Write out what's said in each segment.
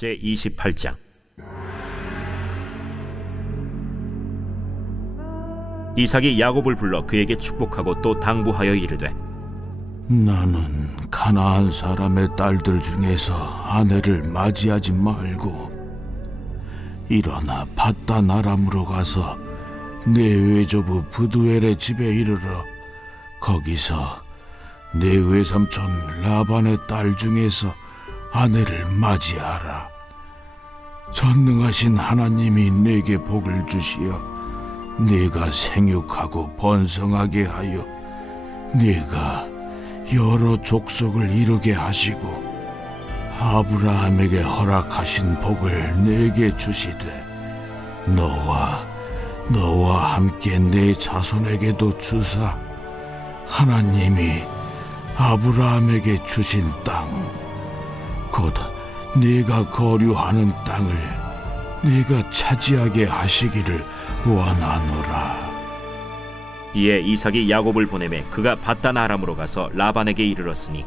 제28장. 이삭이 야곱을 불러 그에게 축복하고 또 당부하여 이르되, 나는 가나안 사람의 딸들 중에서 아내를 맞이하지 말고 일어나 밧단 아람으로 가서 내 외조부 브두엘의 집에 이르러 거기서 내 외삼촌 라반의 딸 중에서 아내를 맞이하라. 전능하신 하나님이 내게 복을 주시어 네가 생육하고 번성하게 하여 네가 여러 족속을 이루게 하시고 아브라함에게 허락하신 복을 내게 주시되 너와 함께 내 자손에게도 주사 하나님이 아브라함에게 주신 땅 곧 네가 거류하는 땅을 네가 차지하게 하시기를 원하노라. 이에 이삭이 야곱을 보내매 그가 밧단 아람으로 가서 라반에게 이르렀으니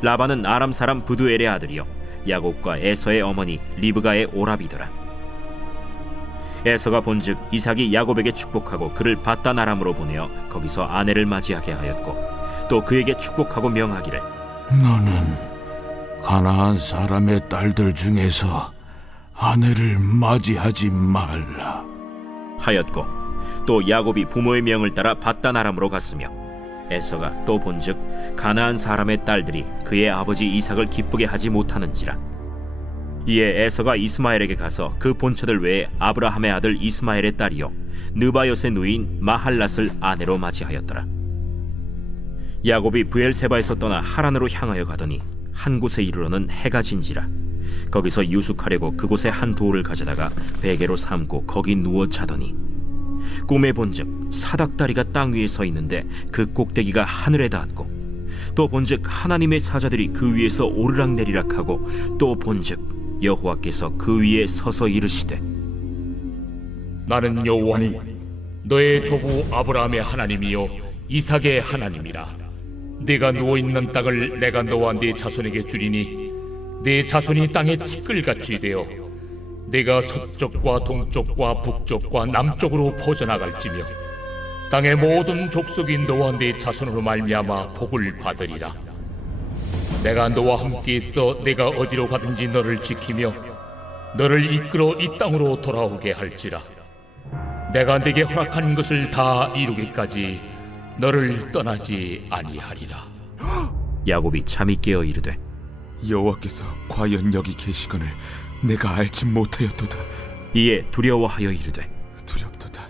라반은 아람 사람 브두엘의 아들이요 야곱과 에서의 어머니 리브가의 오라비더라. 에서가 본즉 이삭이 야곱에게 축복하고 그를 밧단 아람으로 보내어 거기서 아내를 맞이하게 하였고 또 그에게 축복하고 명하기를, 너는 가나안 사람의 딸들 중에서 아내를 맞이하지 말라 하였고 또 야곱이 부모의 명을 따라 밧단 아람으로 갔으며 에서가 또 본즉 가나안 사람의 딸들이 그의 아버지 이삭을 기쁘게 하지 못하는지라. 이에 에서가 이스마엘에게 가서 그 본처들 외에 아브라함의 아들 이스마엘의 딸이요 느바요의 누이인 마할랏을 아내로 맞이하였더라. 야곱이 브엘세바에서 떠나 하란으로 향하여 가더니 한 곳에 이르러는 해가 진지라. 거기서 유숙하려고 그곳에 한 돌을 가져다가 베개로 삼고 거기 누워 자더니 꿈에 본즉 사닥다리가 땅 위에 서 있는데 그 꼭대기가 하늘에 닿았고 또 본즉 하나님의 사자들이 그 위에서 오르락내리락하고 또 본즉 여호와께서 그 위에 서서 이르시되, 나는 여호와니 너의 조부 아브라함의 하나님이요 이삭의 하나님이라. 네가 누워있는 땅을 내가 너와 네 자손에게 주리니 네 자손이 땅에 티끌같이 되어 네가 서쪽과 동쪽과 북쪽과 남쪽으로 퍼져나갈지며 땅의 모든 족속이 너와 네 자손으로 말미암아 복을 받으리라. 내가 너와 함께 있어 내가 어디로 가든지 너를 지키며 너를 이끌어 이 땅으로 돌아오게 할지라. 내가 네게 허락한 것을 다 이루기까지 너를 떠나지 아니하리라. 야곱이 잠이 깨어 이르되, 여호와께서 과연 여기 계시거늘 내가 알지 못하였도다. 이에 두려워하여 이르되, 두렵도다.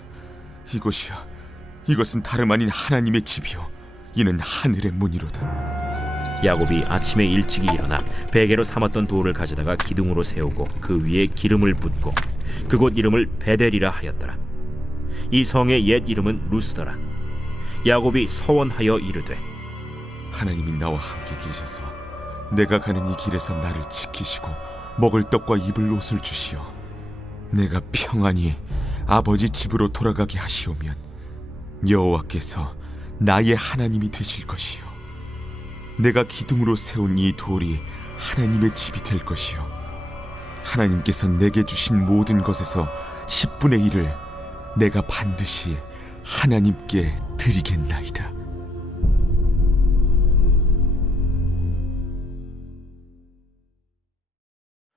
이것은 다름 아닌 하나님의 집이요 이는 하늘의 문이로다. 야곱이 아침에 일찍이 일어나 베개로 삼았던 돌을 가져다가 기둥으로 세우고 그 위에 기름을 붓고 그곳 이름을 베델이라 하였더라. 이 성의 옛 이름은 루스더라. 야곱이 서원하여 이르되, 하나님이 나와 함께 계셔서 내가 가는 이 길에서 나를 지키시고 먹을 떡과 입을 옷을 주시어 내가 평안히 아버지 집으로 돌아가게 하시오면 여호와께서 나의 하나님이 되실 것이요 내가 기둥으로 세운 이 돌이 하나님의 집이 될 것이요 하나님께서 내게 주신 모든 것에서 10분의 1을 내가 반드시 하나님께 드리겠나이다.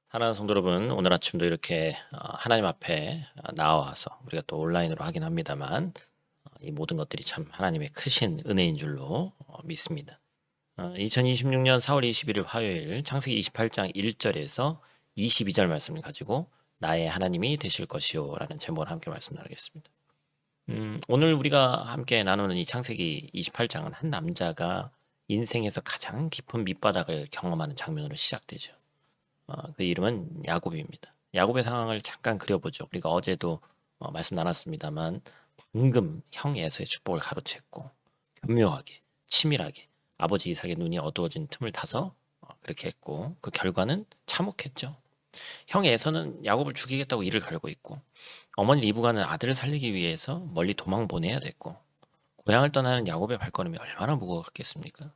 사랑하는 성도 여러분, 오늘 아침도 이렇게 하나님 앞에 나와서 우리가 또 온라인으로 하긴 합니다만 이 모든 것들이 참 하나님의 크신 은혜인 줄로 믿습니다. 2026년 4월 21일 화요일 창세기 28장 1절에서 22절 말씀을 가지고 나의 하나님이 되실 것이요 라는 제목을 함께 말씀 나누겠습니다. 오늘 우리가 함께 나누는 이 창세기 28장은 한 남자가 인생에서 가장 깊은 밑바닥을 경험하는 장면으로 시작되죠. 그 이름은 야곱입니다. 야곱의 상황을 잠깐 그려보죠. 우리가 어제도 말씀 나눴습니다만 방금 형 에서의 축복을 가로챘고 교묘하게 치밀하게 아버지 이삭의 눈이 어두워진 틈을 타서 그렇게 했고 그 결과는 참혹했죠. 형 에서는 야곱을 죽이겠다고 이를 갈고 있고 어머니 리브가는 아들을 살리기 위해서 멀리 도망 보내야 됐고 고향을 떠나는 야곱의 발걸음이 얼마나 무거웠겠습니까?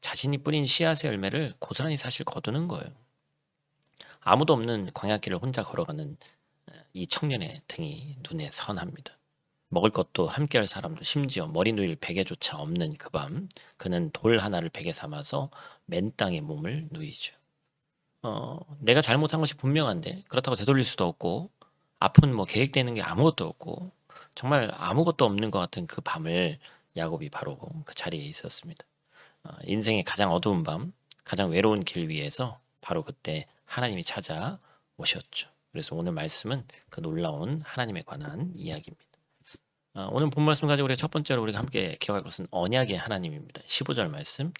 자신이 뿌린 씨앗의 열매를 고스란히 사실 거두는 거예요. 아무도 없는 광야길을 혼자 걸어가는 이 청년의 등이 눈에 선합니다. 먹을 것도 함께할 사람도 심지어 머리 누일 베개조차 없는 그 밤, 그는 돌 하나를 베개 삼아서 맨 땅에 몸을 누이죠. 내가 잘못한 것이 분명한데 그렇다고 되돌릴 수도 없고 앞은 뭐 계획되는 게 아무것도 없고 정말 아무것도 없는 것 같은 그 밤을 야곱이 바로 그 자리에 있었습니다. 인생의 가장 어두운 밤, 가장 외로운 길 위에서 바로 그때 하나님이 찾아오셨죠. 그래서 오늘 말씀은 그 놀라운 하나님에 관한 이야기입니다. 오늘 본 말씀 가지고 우리가 첫 번째로 우리가 함께 기억할 것은 언약의 하나님입니다. 15절 말씀.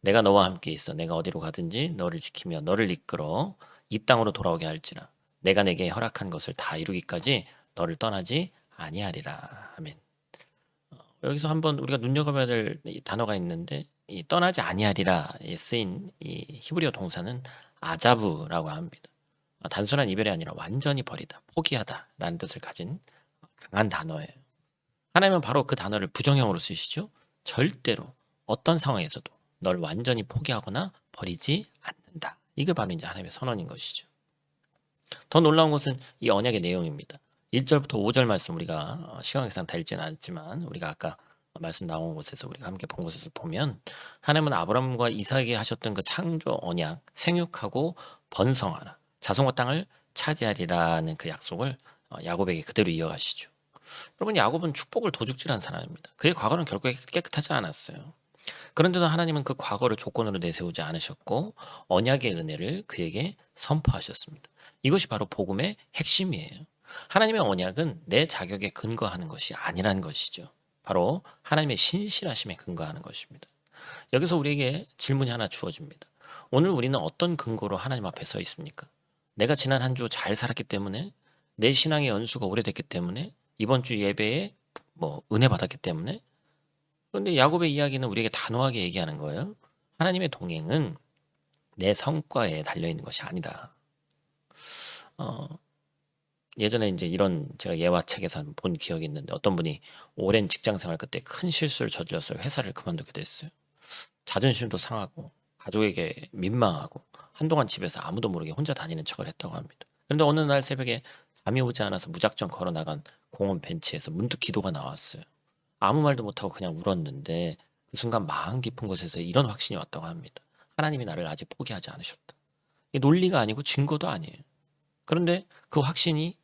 내가 너와 함께 있어 내가 어디로 가든지 너를 지키며 너를 이끌어 이 땅으로 돌아오게 할지라. 내가 내게 허락한 것을 다 이루기까지 너를 떠나지 아니하리라. 아멘. 여기서 한번 우리가 눈여겨봐야 될 이 단어가 있는데 이 떠나지 아니하리라에 쓰인 이 히브리어 동사는 아자브라고 합니다. 단순한 이별이 아니라 완전히 버리다, 포기하다라는 뜻을 가진 강한 단어예요. 하나님은 바로 그 단어를 부정형으로 쓰시죠. 절대로 어떤 상황에서도 널 완전히 포기하거나 버리지 않는다. 이게 바로 이제 하나님의 선언인 것이죠. 더 놀라운 것은 이 언약의 내용입니다. 1절부터 5절 말씀 우리가 시간계산 다 읽지는 않았지만 우리가 아까 말씀 나온 곳에서 우리가 함께 본 곳에서 보면 하나님은 아브라함과 이삭에게 하셨던 그 창조 언약, 생육하고 번성하라, 자손과 땅을 차지하리라는 그 약속을 야곱에게 그대로 이어가시죠. 여러분, 야곱은 축복을 도둑질한 사람입니다. 그의 과거는 결코 깨끗하지 않았어요. 그런데도 하나님은 그 과거를 조건으로 내세우지 않으셨고 언약의 은혜를 그에게 선포하셨습니다. 이것이 바로 복음의 핵심이에요. 하나님의 언약은 내 자격에 근거하는 것이 아니라는 것이죠. 바로 하나님의 신실하심에 근거하는 것입니다. 여기서 우리에게 질문이 하나 주어집니다. 오늘 우리는 어떤 근거로 하나님 앞에 서 있습니까? 내가 지난 한 주 잘 살았기 때문에, 내 신앙의 연수가 오래됐기 때문에, 이번 주 예배에 은혜 받았기 때문에. 그런데 야곱의 이야기는 우리에게 단호하게 얘기하는 거예요. 하나님의 동행은 내 성과에 달려있는 것이 아니다. 예전에 이제 이런 제가 예화책에서 본 기억이 있는데 어떤 분이 오랜 직장생활 끝에 큰 실수를 저질러서 회사를 그만두게 됐어요. 자존심도 상하고 가족에게 민망하고 한동안 집에서 아무도 모르게 혼자 다니는 척을 했다고 합니다. 그런데 어느 날 새벽에 잠이 오지 않아서 무작정 걸어 나간 공원 벤치에서 문득 기도가 나왔어요. 아무 말도 못하고 그냥 울었는데 그 순간 마음 깊은 곳에서 이런 확신이 왔다고 합니다. 하나님이 나를 아직 포기하지 않으셨다. 이게 논리가 아니고 증거도 아니에요. 그런데 그 확신이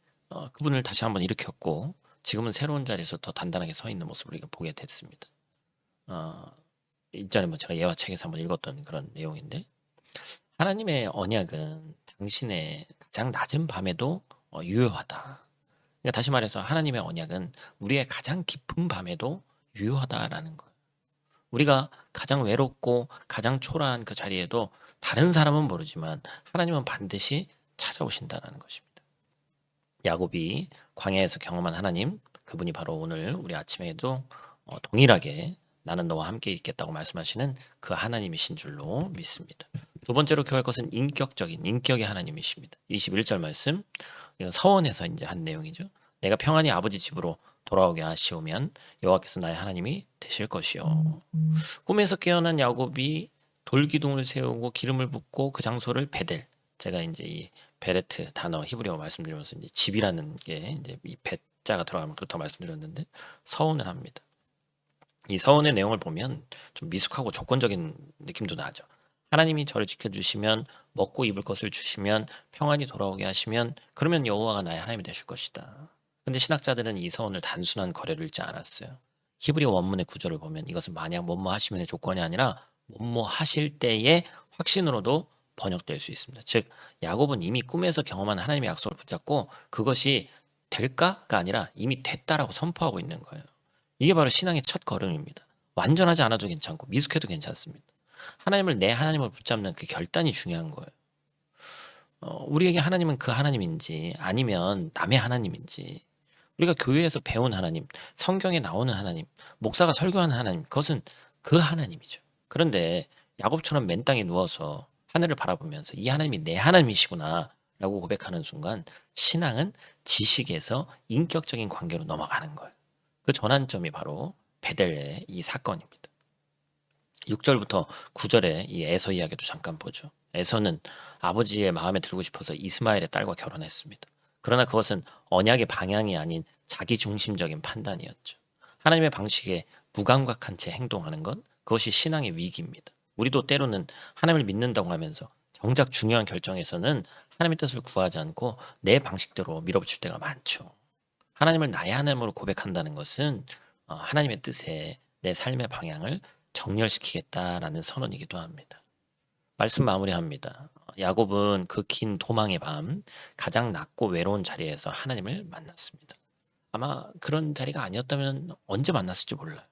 그분을 다시 한번 일으켰고 지금은 새로운 자리에서 더 단단하게 서 있는 모습을 우리가 보게 됐습니다. 일전에 제가 예화책에서 한번 읽었던 그런 내용인데, 하나님의 언약은 당신의 가장 낮은 밤에도 유효하다. 그러니까 다시 말해서 하나님의 언약은 우리의 가장 깊은 밤에도 유효하다라는 거예요. 우리가 가장 외롭고 가장 초라한 그 자리에도 다른 사람은 모르지만 하나님은 반드시 찾아오신다라는 것입니다. 야곱이 광야에서 경험한 하나님, 그분이 바로 오늘 우리 아침에도 동일하게 나는 너와 함께 있겠다고 말씀하시는 그 하나님이신 줄로 믿습니다. 두 번째로 기억할 것은 인격의 하나님이십니다. 21절 말씀, 이건 서원에서 이제 한 내용이죠. 내가 평안히 아버지 집으로 돌아오게 하시오면 여호와께서 나의 하나님이 되실 것이요. 꿈에서 깨어난 야곱이 돌기둥을 세우고 기름을 붓고 그 장소를 베델, 제가 이제 이 베레트 단어 히브리어 말씀드리면서 이제 집이라는 게 이제 이 베자가 들어가면 그렇다고 말씀드렸는데 서원을 합니다. 이 서원의 내용을 보면 좀 미숙하고 조건적인 느낌도 나죠. 하나님이 저를 지켜주시면, 먹고 입을 것을 주시면, 평안히 돌아오게 하시면, 그러면 여호와가 나의 하나님이 되실 것이다. 근데 신학자들은 이 서원을 단순한 거래로 읽지 않았어요. 히브리어 원문의 구조를 보면 이것은 만약 뭐뭐 하시면의 조건이 아니라 뭐뭐 하실 때의 확신으로도 번역될 수 있습니다. 즉 야곱은 이미 꿈에서 경험한 하나님의 약속을 붙잡고 그것이 될까가 아니라 이미 됐다라고 선포하고 있는 거예요. 이게 바로 신앙의 첫 걸음입니다. 완전하지 않아도 괜찮고 미숙해도 괜찮습니다. 하나님을 내 하나님을 붙잡는 그 결단이 중요한 거예요. 우리에게 하나님은 그 하나님인지 아니면 남의 하나님인지, 우리가 교회에서 배운 하나님, 성경에 나오는 하나님, 목사가 설교하는 하나님, 그것은 그 하나님이죠. 그런데 야곱처럼 맨 땅에 누워서 하늘을 바라보면서 이 하나님이 내 하나님이시구나 라고 고백하는 순간 신앙은 지식에서 인격적인 관계로 넘어가는 거예요. 그 전환점이 바로 베델의 이 사건입니다. 6절부터 9절의 이 에서 이야기도 잠깐 보죠. 에서는 아버지의 마음에 들고 싶어서 이스마엘의 딸과 결혼했습니다. 그러나 그것은 언약의 방향이 아닌 자기 중심적인 판단이었죠. 하나님의 방식에 무감각한 채 행동하는 것, 그것이 신앙의 위기입니다. 우리도 때로는 하나님을 믿는다고 하면서 정작 중요한 결정에서는 하나님의 뜻을 구하지 않고 내 방식대로 밀어붙일 때가 많죠. 하나님을 나의 하나님으로 고백한다는 것은 하나님의 뜻에 내 삶의 방향을 정렬시키겠다라는 선언이기도 합니다. 말씀 마무리합니다. 야곱은 그 긴 도망의 밤 가장 낮고 외로운 자리에서 하나님을 만났습니다. 아마 그런 자리가 아니었다면 언제 만났을지 몰라요.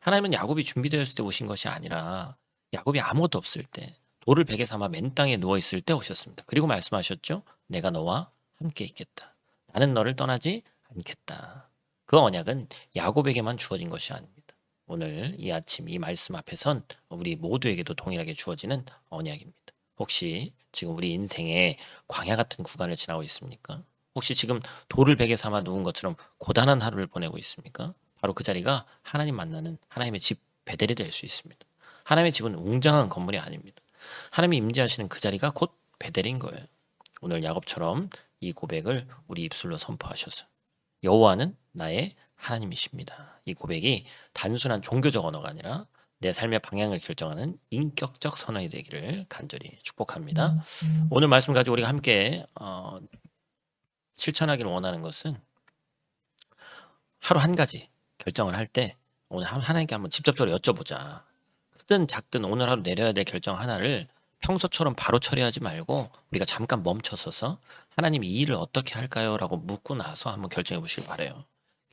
하나님은 야곱이 준비되어 있을 때 오신 것이 아니라 야곱이 아무것도 없을 때 돌을 베개 삼아 맨 땅에 누워 있을 때 오셨습니다. 그리고 말씀하셨죠. 내가 너와 함께 있겠다. 나는 너를 떠나지 않겠다. 그 언약은 야곱에게만 주어진 것이 아닙니다. 오늘 이 아침 이 말씀 앞에선 우리 모두에게도 동일하게 주어지는 언약입니다. 혹시 지금 우리 인생에 광야 같은 구간을 지나고 있습니까? 혹시 지금 돌을 베개 삼아 누운 것처럼 고단한 하루를 보내고 있습니까? 바로 그 자리가 하나님 만나는 하나님의 집 베델이 될 수 있습니다. 하나님의 집은 웅장한 건물이 아닙니다. 하나님이 임재하시는 그 자리가 곧 베델인 거예요. 오늘 야곱처럼 이 고백을 우리 입술로 선포하셔서 여호와는 나의 하나님이십니다. 이 고백이 단순한 종교적 언어가 아니라 내 삶의 방향을 결정하는 인격적 선언이 되기를 간절히 축복합니다. 오늘 말씀 가지고 우리가 함께 실천하기를 원하는 것은 하루 한 가지 결정을 할 때 오늘 하나님께 한번 직접적으로 여쭤보자. 크든 작든 오늘 하루 내려야 될 결정 하나를 평소처럼 바로 처리하지 말고 우리가 잠깐 멈춰서서 하나님 이 일을 어떻게 할까요? 라고 묻고 나서 한번 결정해 보시길 바라요.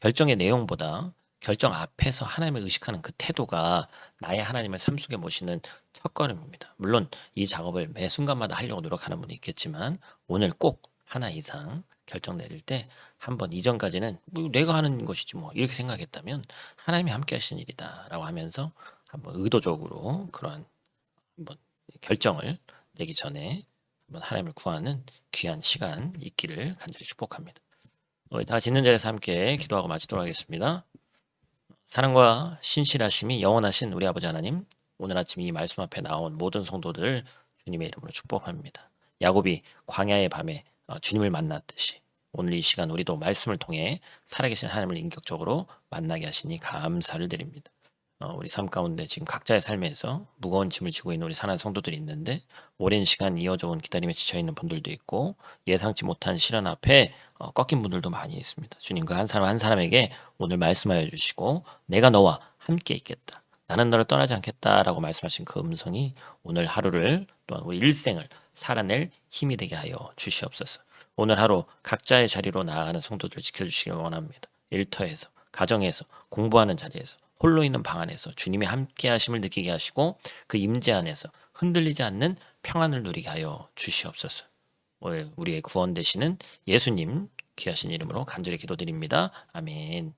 결정의 내용보다 결정 앞에서 하나님을 의식하는 그 태도가 나의 하나님을 삶 속에 모시는 첫걸음입니다. 물론 이 작업을 매 순간마다 하려고 노력하는 분이 있겠지만 오늘 꼭 하나 이상 결정 내릴 때 한번 이전까지는 뭐 내가 하는 것이지 뭐 이렇게 생각했다면 하나님이 함께 하신 일이다 라고 하면서 한번 의도적으로 그러한 한번 결정을 내기 전에 한번 하나님을 구하는 귀한 시간 있기를 간절히 축복합니다. 우리 다 같이 있는 자리에서 함께 기도하고 마치도록 하겠습니다. 사랑과 신실하심이 영원하신 우리 아버지 하나님, 오늘 아침 이 말씀 앞에 나온 모든 성도들을 주님의 이름으로 축복합니다. 야곱이 광야의 밤에 주님을 만났듯이 오늘 이 시간 우리도 말씀을 통해 살아계신 하나님을 인격적으로 만나게 하시니 감사를 드립니다. 우리 삶 가운데 지금 각자의 삶에서 무거운 짐을 지고 있는 우리 사랑하는 성도들이 있는데 오랜 시간 이어져 온 기다림에 지쳐있는 분들도 있고 예상치 못한 시련 앞에 꺾인 분들도 많이 있습니다. 주님 그 한 사람 한 사람에게 오늘 말씀하여 주시고 내가 너와 함께 있겠다. 나는 너를 떠나지 않겠다라고 말씀하신 그 음성이 오늘 하루를 또한 우리 일생을 살아낼 힘이 되게 하여 주시옵소서. 오늘 하루 각자의 자리로 나아가는 성도들 지켜주시길 원합니다. 일터에서 가정에서 공부하는 자리에서 홀로 있는 방 안에서 주님의 함께 하심을 느끼게 하시고 그 임재 안에서 흔들리지 않는 평안을 누리게 하여 주시옵소서. 오늘 우리의 구원 되시는 예수님 귀하신 이름으로 간절히 기도드립니다. 아멘.